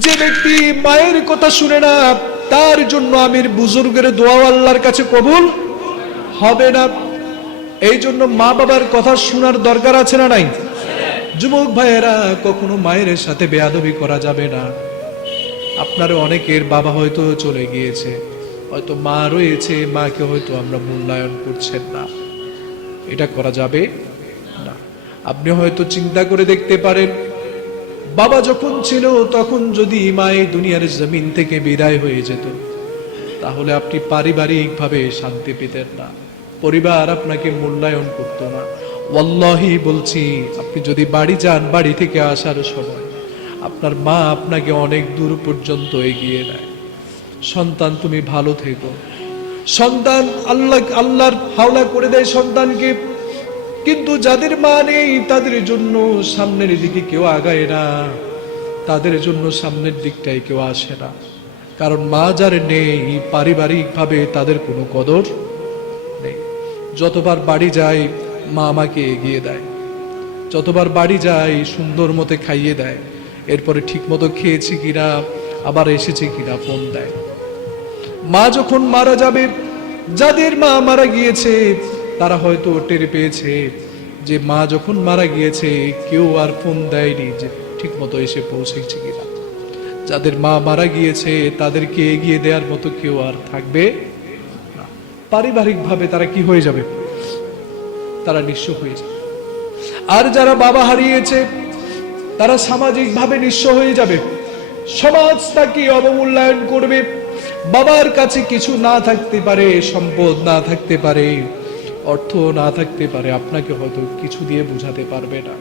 যে ব্যক্তি মায়ের কথা শুনে না, তার জন্য আমির বুজুর্গের দোয়া আল্লাহর কাছে কবুল হবে না। এই জন্য মা বাবার কথা শোনার দরকার আছে না নাই? যুবক ভাইয়েরা, কখনো মায়ের সাথে বেয়াদবি করা যাবে না। আপনার অনেকের বাবা হয়তো চলে গিয়েছে, হয়তো মা রয়েছে, মাকে হয়তো আমরা মূল্যায়ন করছেন না, এটা করা যাবে না। আপনি হয়তো চিন্তা করে দেখতে পারেন, বাবা যখন ছিল তখন যদি মা এই দুনিয়ার জমিন থেকে বিদায় হয়ে যেত, তাহলে আপনি পারিবারিকভাবে শান্তি পেতেন না, পরিবার আপনাকে মূল্যায়ন করত না। ওয়াল্লাহি বলছি, আপনি যদি বাড়ি যান, বাড়ি থেকে আসার সময় আপনার মা আপনাকে অনেক দূর পর্যন্ত এগিয়ে নেয়, সন্তান তুমি ভালো থেকো। সন্তান আল্লাহর হাওলা করে দেয় সন্তানকে, কিন্তু যাদের মা নেই তাদের জন্য সামনের দিকে কেউ আগায় না, তাদের জন্য সামনের দিকটাই কেউ আসে না। কারণ মা যার নেই, পারিবারিকভাবে তাদের কোনো কদর নেই। যতবার বাড়ি যায় মা আমাকে এগিয়ে দেয়, যতবার বাড়ি যায় সুন্দর মতো খাইয়ে দেয়, এরপরে ঠিক মতো খেয়েছি কিনা, আবার এসেছে কিনা ফোন দেয়। মা যখন মারা যাবে, যাদের মা মারা গিয়েছে তারা হয়তো টের পেয়েছে যে মা যখন মারা গিয়েছে কেউ আর ফোন দেয়নি যে ঠিক মতো এসে পৌঁছেছে কিনা। যাদের মা মারা গিয়েছে তাদেরকে এগিয়ে দেওয়ার মতো কেউ আর থাকবে না। পারিবারিকভাবে তারা কি হয়ে যাবে? তারা নিঃস্ব হয়ে যাবে। আর যারা বাবা হারিয়েছে তারা সামাজিকভাবে নিঃস্ব হয়ে যাবে। সমাজ তাকে অবমূল্যায়ন করবে। বাবার কাছে কিছু না থাকতে পারে, সম্পদ না থাকতে পারে, অর্থ না থাকতে পারে, আপনাকে হয়তো কিছু দিয়ে বোঝাতে পারবে না,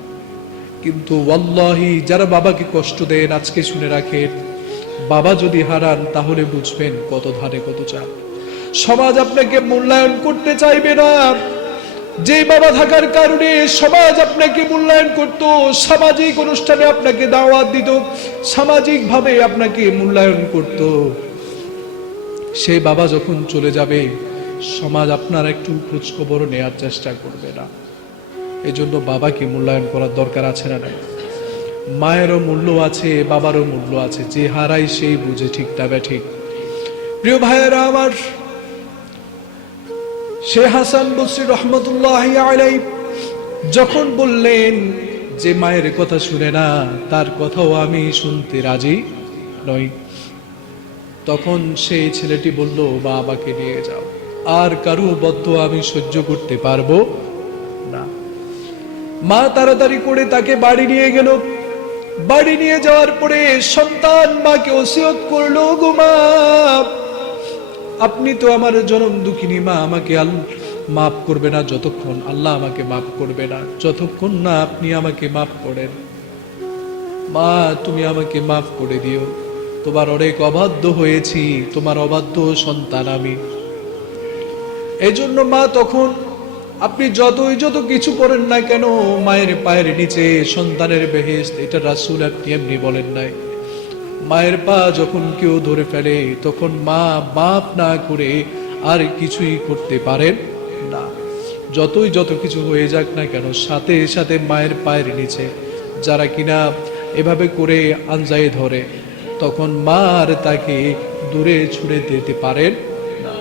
কিন্তু ওয়াল্লাহি যারা বাবাকে কষ্ট দেন, আজকে শুনে রাখেন, বাবা যদি হারান তাহলে বুঝবেন কত ধারে কত চাল। সমাজ আপনাকে মূল্যায়ন করতে চাইবে না। যে বাবা থাকার কারণে সমাজ আপনাকে মূল্যায়ন করত, সামাজিক অনুষ্ঠানে আপনাকে দাওয়াত দিত, সামাজিকভাবে আপনাকে মূল্যায়ন করত, সেই বাবা যখন চলে যাবে সমাজ আপনার একটু খোঁজখবর নেওয়ার চেষ্টা করবে না। এজন্য বাবাকে মূল্যায়ন করার দরকার আছে না নাই? মায়েরও মূল্য আছে, বাবারও মূল্য আছে, যে হারাই সেই বুঝে ঠিক তবে ঠিক। প্রিয় ভাইয়েরা আমার, শেখ হাসান বসরি রহমতুল্লাহি আলাইহি যখন বললেন যে মায়ের কথা শুনে না, তার কথাও আমি শুনতে রাজি নই, তখন সেই ছেলেটি বলল, বাবাকে নিয়ে যাও, আর কারো বদদুয়া আমি সহ্য করতে পারবো না। মা তাড়াতাড়ি করে তাকে বাড়ি নিয়ে গেল। বাড়ি নিয়ে যাওয়ার পরে সন্তান মাকে ওসিয়ত করলো, গো মা, আপনি তো আমার জনম দুঃখিনী মা, আমাকে মাফ করবে না যতক্ষণ, আল্লাহ আমাকে মাফ করবে না যতক্ষণ না আপনি আমাকে মাফ করেন। মা, তুমি আমাকে মাফ করে দিও, তোমার অনেক অবাধ্য হয়েছি, তোমার অবাধ্য সন্তান আমি। এই জন্য মা, তখন আপনি যত কিছু করেন না কেন, মায়ের পায়ের নিচে সন্তানের বেহেশত, এটা রাসূল আপনি এমনি বলেন নাই। মায়ের পা যখন কেউ ধরে ফেলে তখন মা মাপ না করে আর কিছুই করতে পারেন না। যত কিছু হয়ে যাক না কেন, সাথে সাথে মায়ের পায়ের নিচে যারা কিনা এভাবে করে আঞ্জায়ে ধরে, তখন মা আর তাকে দূরে ছুড়ে দিতে পারেন না।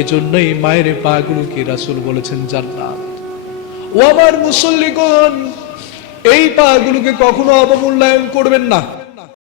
এজন্যই মায়ের পাগুলোকে রাসূল বলেছেন জান্নাত। ও আমার মুসল্লিগণ, এই পাগুলোকে কখনো অবমূল্যায়ন করবেন না।